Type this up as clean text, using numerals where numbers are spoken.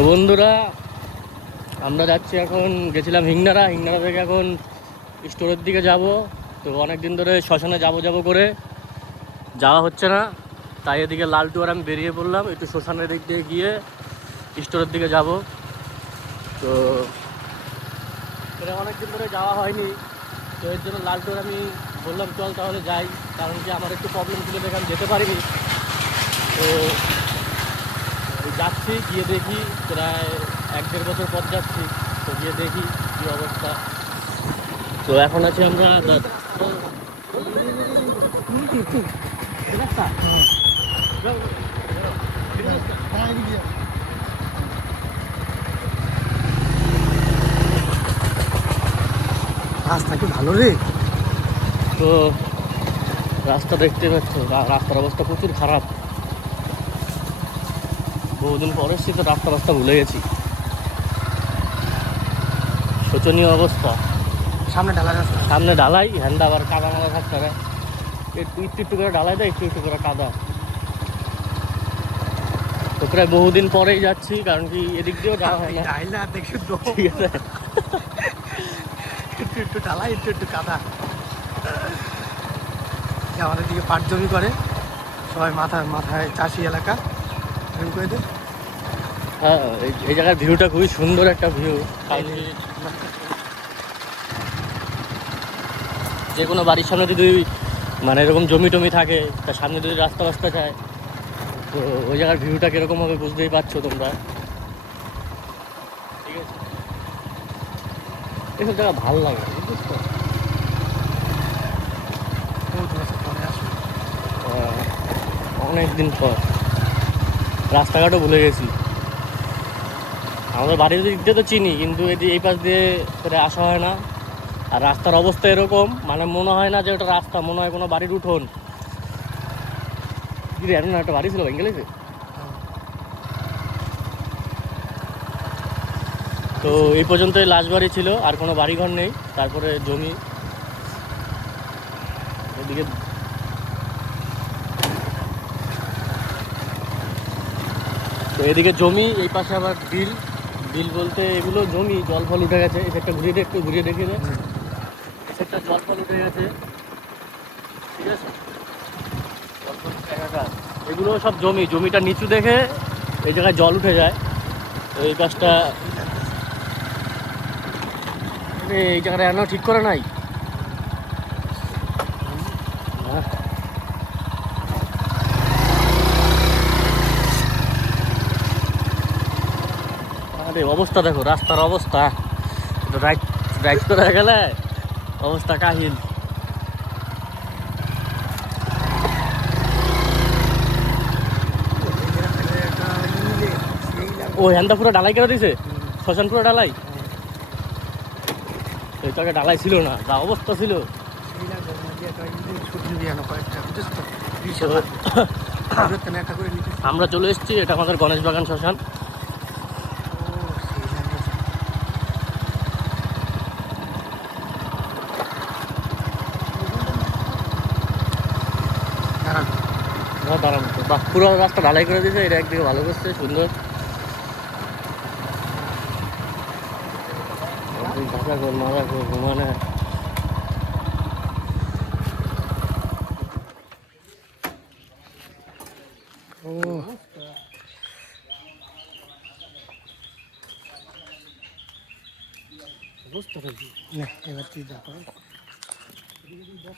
তো বন্ধুরা, আমরা যাচ্ছি এখন, গেছিলাম হিংনারা থেকে এখন স্টোরের দিকে যাব। তো অনেক দিন ধরে শ্মশানে যাব যাব করে যাওয়া হচ্ছে না, তাই এদিকে লালটু আর আমি বেরিয়ে পড়লাম একটু শ্মশানের দিক দিয়ে গিয়ে স্টোরের দিকে যাব। তো এটা অনেক দিন ধরে যাওয়া হয়নি, তো এর জন্য লালটু আর আমি বললাম চল তাহলে যাই, কারণ কি আমার একটু প্রবলেম ছিল দেখে আমি যেতে পারিনি। তো যাচ্ছি, গিয়ে দেখি, প্রায় 1-1.5 বছর পর যাচ্ছি, তো গিয়ে দেখি কী অবস্থা। তো এখন আছি আমরা রাস্তা কি ভালো রে? তো রাস্তা দেখতে পাচ্ছ, রাস্তার অবস্থা প্রচুর খারাপ। বহুদিন পর এসেছি তো রাস্তা ভুলে গেছি, শোচনীয় অবস্থা। সামনে ঢালাই রাস্তা। সামনে ঢালাই, হ্যান্ডা আবার কাদা মাদা থাকতে হবে, একটু করে ঢালাই দেয়, একটু করে কাদা। তো প্রায় বহুদিন পরেই যাচ্ছি, কারণ কি এদিক দিয়েও যাওয়া হয় না। ঢাইলা দেখি তো, ঠিক আছে, একটু ঢালাই, একটু কাদা। আমাদের দিকে পাট জমি করে সবাই, মাথায় চাষি এলাকা এরকম করে দেয়। হ্যাঁ, এই জায়গার ভিউটা খুবই সুন্দর একটা ভিউ। কারণ কি যে কোনো বাড়ির সামনে যদি মানে এরকম জমি টমি থাকে, তার সামনে যদি রাস্তা যায়, তো ওই জায়গার ভিউটা কীরকম হবে বুঝতেই পারছো তোমরা। ঠিক আছে, এসব জায়গা ভালো লাগে, বুঝছিস তো। বহুত বছর পরে আসলে অনেক দিন পর রাস্তাঘাটও ভুলে গেছি। আমাদের বাড়ির দিক দিয়ে তো চিনি, কিন্তু এই পাশ দিয়ে করে আসা হয় না। আর রাস্তার অবস্থা এরকম, মানে মনে হয় না যে ওটা রাস্তা, মনে হয় কোনো বাড়ির উঠোন। এমন একটা বাড়ি ছিল ভেঙে গেছে। তো এই পর্যন্তই লাশ বাড়ি ছিল, আর কোনো বাড়িঘর নেই। তারপরে জমি এদিকে, তো এদিকে জমি, এই পাশে আবার বিল। বিল বলতে এগুলো জমি, জল ফল উঠে গেছে। এই একটা ঘুরিয়ে দেখিয়ে দেয়, একটা জল ফল উঠে গেছে। ঠিক আছে, জল ফল উঠে গেছে। এগুলো সব জমিটা নিচু দেখে এই জায়গায় জল উঠে যায়। তো এই কাজটা এই জায়গাটা এখনো ঠিক করে নাই। আরে অবস্থা দেখো, রাস্তার অবস্থা, রাইড করে গেলে অবস্থা কাহিল। ও হ্যান্ডা পুরো ডালাই করে দিছে, শ্মশান পুরো ডালাই। এই তো আগে ডালাই ছিল না, যা অবস্থা ছিল। আমরা চলে এসেছি, এটা আমাদের গণেশ বাগান শ্মশান। দাঁড়ানো তো, বাহ, পুরো রাস্তা ঢালাই করে দিয়েছে, এটা একদিকে ভালো করছে, সুন্দর। মাথা কর ঘুমানে। ও অবস্থা এবার তুই দেখো।